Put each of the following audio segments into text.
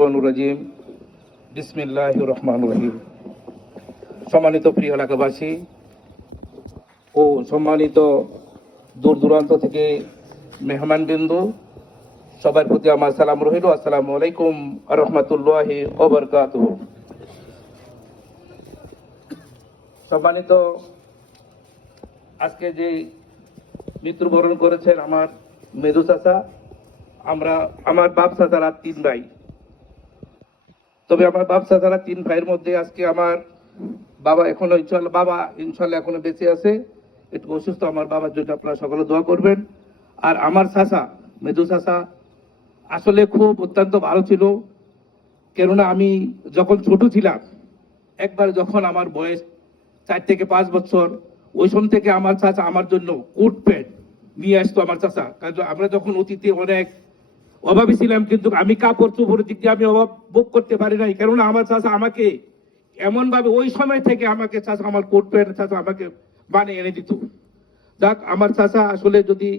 রাজিম বিসমিল্লাহির রহমানির রহিম। সম্মানিত প্রিয় এলাকাবাসী ও সম্মানিত দূর দূরান্ত থেকে মেহমানবৃন্দ, সবার প্রতি আমার সালাম রহিল। আসসালামু আলাইকুম ওয়া রাহমাতুল্লাহি ওয়া বারাকাতুহু। সম্মানিত, আজকে যে মৃত্যুবরণ করেছেন আমার মেদু চাচা, আমার বাপ চাচারা 3 ভাই। তবে আমার বাপ চাচারা 3 ভাইয়ের মধ্যে আজকে আমার বাবা ইনশাল্লাহ এখনো বেঁচে আছে, একটু অসুস্থ। আমার বাবার জন্য আপনারা সকলে দোয়া করবেন। আর আমার চাচা মেদু চাচা আসলে খুব অত্যন্ত ভালো ছিল। কেননা আমি যখন ছোট ছিলাম, একবার যখন আমার বয়স 4 থেকে 5 বছর, ওই সময় থেকে আমার চাচা আমার জন্য কোট প্যান্ট নিয়ে আসতো। আমার চাচা, কারণ আমরা যখন অতীতে অনেক অভাবী ছিলাম, কিন্তু আমি কাপড় চোপড়ের দিক দিয়ে আমি অভাব ভোগ করতে পারি নাই। কেননা আমার চাচা আমাকে এমন ভাবে ওই সময় থেকে আমাকে চাচা আমার কোট প্যান্ট চাচা আমাকে বানিয়ে এনে দিত। যাক, আমার চাচা আসলে যদি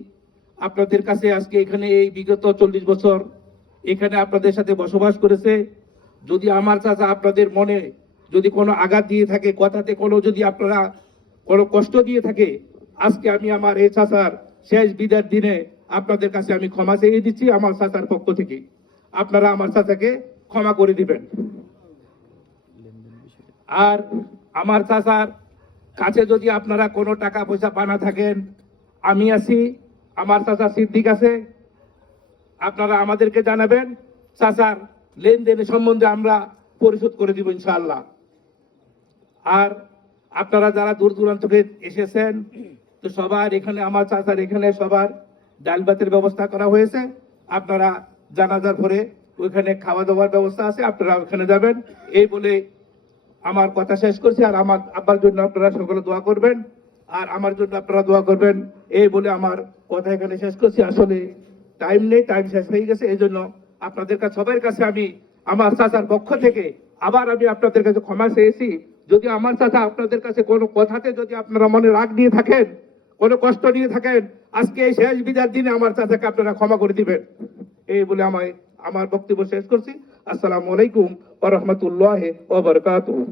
আপনাদের কাছে আজকে এখানে এই বিগত 40 বছর এখানে আপনাদের সাথে বসবাস করেছে, যদি আমার চাচা আপনাদের মনে যদি কোনো আঘাত দিয়ে থাকে, কথাতে কোনো যদি আপনারা কোনো কষ্ট দিয়ে থাকে, আজকে আমি আমার এই চাচার শেষ বিদায়ের দিনে আপনাদের কাছে আমি ক্ষমা চেয়ে দিচ্ছি আমার চাচার পক্ষ থেকে। আপনারা আমার চাচাকে ক্ষমা করে দিবেন। আর আমার চাচার কাছে যদি আপনারা কোনো টাকা পয়সা পানা থাকেন, আমি আছি, আমার চাচা সিদ্দিক আছে, আপনারা আমাদেরকে জানাবেন। চাচার লেনদেনের সম্বন্ধে আমরা পরিশোধ করে দিব ইনশাআল্লাহ। আর আপনারা যারা দূর দূরান্ত থেকে এসেছেন, তো সবার এখানে আমার চাচার এখানে সবার ডাল ভাতের ব্যবস্থা করা হয়েছে। আপনারা জানাজার পরে ওইখানে খাওয়া দাওয়ার ব্যবস্থা আছে, আপনারা ওখানে যাবেন। এই বলে আমার কথা শেষ করছি। আর আমার আব্বার জন্য আপনারা সকলে দোয়া করবেন, আর আমার জন্য আপনারা দোয়া করবেন। এই বলে আমার কথা এখানে শেষ করছি। আসলে টাইম নেই, টাইম শেষ হয়ে গেছে। এই জন্য আপনাদের কাছে সবার কাছে আমি আমার চাচার পক্ষ থেকে আবার আমি আপনাদের কাছে ক্ষমা চেয়েছি। যদি আমার চাচা আপনাদের কাছে কোনো কথাতে যদি আপনারা মনে রাগ নিয়ে থাকেন, কোনো কষ্ট নিয়ে থাকেন, আজকে এই শেষ বিদায়ের দিনে আমার চাচাকে আপনারা ক্ষমা করে দিবেন। এই বলে আমার বক্তব্য শেষ করছি। আসসালামু আলাইকুম ওয়া রাহমাতুল্লাহি ওয়া বারাকাতুহু।